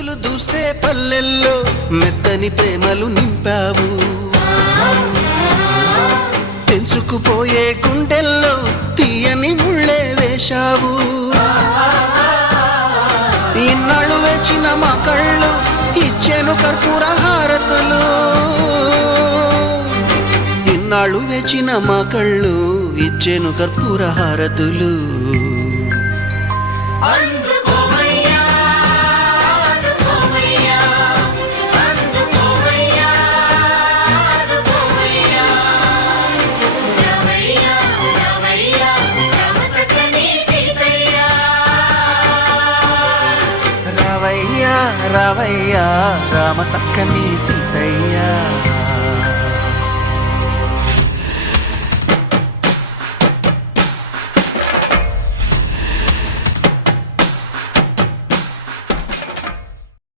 ముద్దులు దూసే పల్లెల్లో మెత్తని ప్రేమలు నింపావు. తెంచుకుపోయే గుండెల్లో తీయని ముళ్ళే వేశావు. ఇన్నాళ్ళు వేచిన మా కళ్ళు ఇచ్చేను కర్పూర హారతులు. ఇన్నాళ్ళు వేచిన మా కళ్ళు ఇచ్చేను కర్పూర హారతులు. రావయ్యా రావయ్యా రామ సక్కని సీతయ్యా.